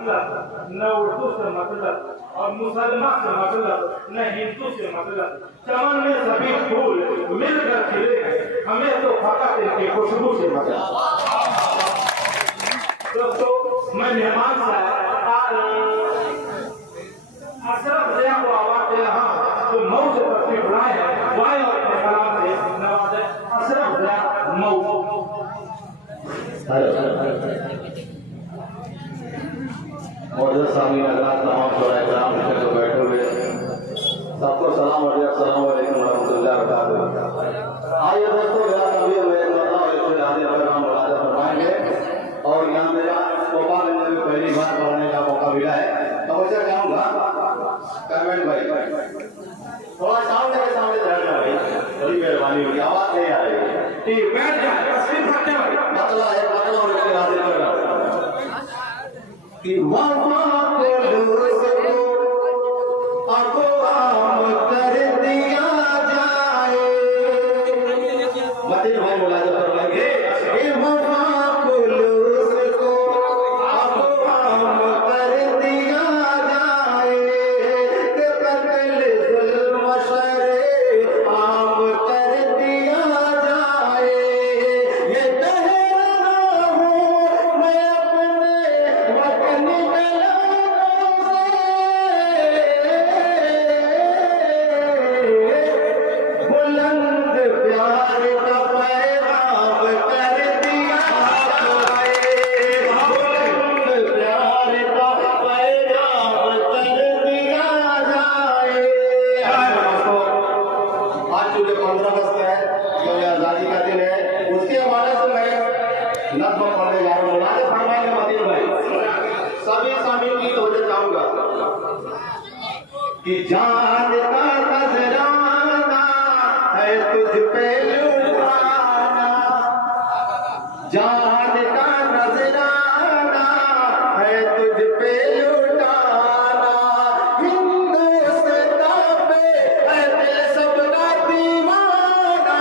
न उर्दू से मतलब और मुसलमान से मतलब न हिंदू से मतलब। चमन में सभी फूल मिलकर खिले, हमें तो फकत इनकी खुशबू से मतलब। दोस्तों, मैं मेहमान अशरफ ज़िया को आवाज दे रहा हूं जो मऊ से तशरीफ लाए हैं। वाय और सलाम से नवाजे अशरफ ज़िया मऊ। मौजूद सामने हज़रात तमाम शोराए-ए-किराम जो बैठे हुए सबको सलाम अस्सलाम वालेकुम रहमतुल्लाहि व बरकातहू। आइए दोस्तों, मेरा तबीयत में मुलाज़ा फरमाएंगे और यहाँ मेरा गोपालगंज में पहली बार पढ़ने का मौका मिला है। तो मुझे चाहूँगा कमेंट भाई थोड़ा सामने के सामने रहना भाई, बड़ी मेहरबानी होगी। आवाज़ नहीं आ रही है, ठीक बैठ जाए मतलब है मतलब और इसके हाजिर कर रहा कि वफा को दोस्त को अक़वाम कर दिया जाए। मतीन भाई मुलाज़ा फरमाएंगे कि वफा को दोस्त को अक़वाम कर दिया जाए, कि कत्ल ज़ुल्म शरे आम कर दिया जाए। ये कह रहा हूँ मैं अपने वतन बुलंद प्यार का पैगाम कर दिया जाए, बुलंद प्यार का पैगाम कर दिया जाए। आज चूँकि 15 अगस्त है, जो आज़ादी का दिन है, उसके हवाले से मैं नज़्म पढ़ने जा रहा हूँ। मुलाज़ा फरमाएंगे मतीन भाई, सभी शामिल की होना चाहूँगा कि जान का नजराना है तुझ पे लुटाना, जान का नजराना है तुझ पे लुटाना। हिंदुस्तान पे है दिल सबका दीवाना,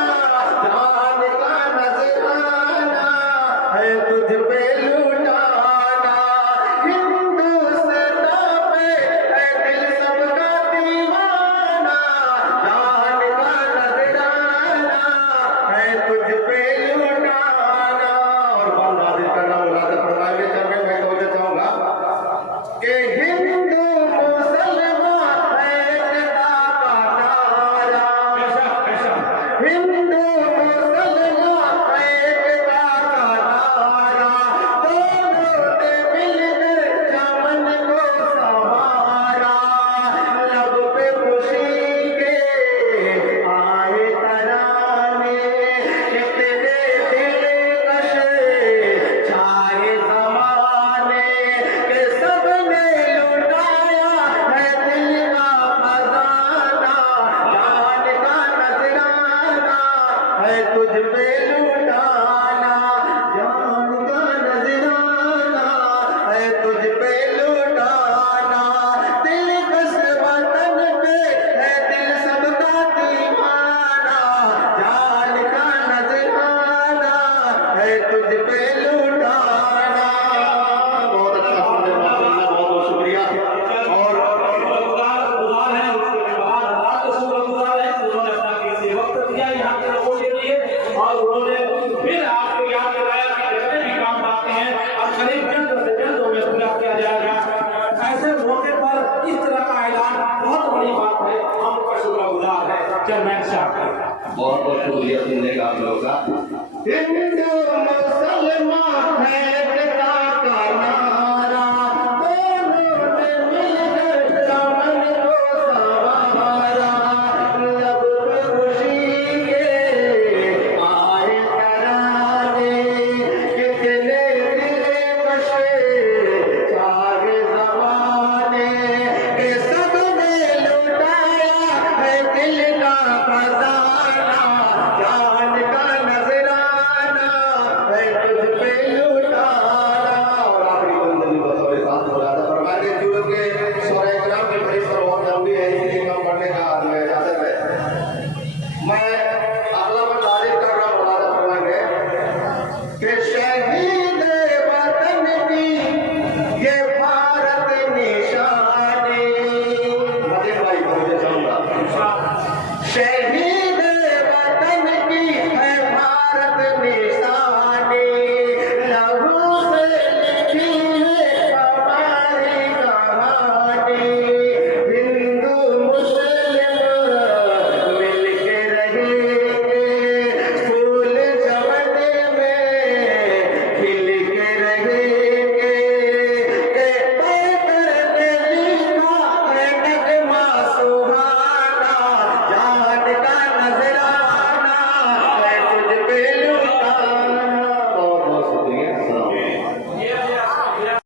जान का नजराना है तुझ पे लुटाना। हिंदुस्तान पे है दिल सबका दीवाना, जान का नजराना है तुझ पे लुटाना। और बाल हाजिर करना मुलाज़ा फरमाएंगे। चलने मैं तो चाहूँगा कि हिंदू मुसलमान एकता का नारा, हिंदू मुसलमान एकता का नारा, दोनों ने मिलकर चमन को संवारा। लब पे खुशी के आए तराने, कितने दिलकश छाए ज़माने, के सबने लुटाया है दिल का खजाना, जान का नजराना है तुझ पे लुटाना, जान का नजराना है तुझ पे लुटाना। दिलकश वतन पे है दिल सबका दीवाना, जान का नजराना है तुझ पे लुटाना। बहुत अच्छा सुनने माशाअल्लाह, बहुत बहुत शुक्रिया। और गुजार है उसके बाद रात को शुक्रगुजार है, उन्होंने अपना कीमती वक्त दिया यहाँ के लोगों के लिए और उन्होंने फिर आपको याद कराया कि जितने भी काम आते हैं और करीब जल्द से जल्द उन्हें पूरा किया जाएगा। ऐसे मौके पर इस तरह का ऐलान बहुत बड़ी बात है, हम उनका शुक्रगुजार है चेयरमैन साहब। बहुत बहुत शुक्रिया सुनने का आप लोगों का। हिंदू मुसलमान है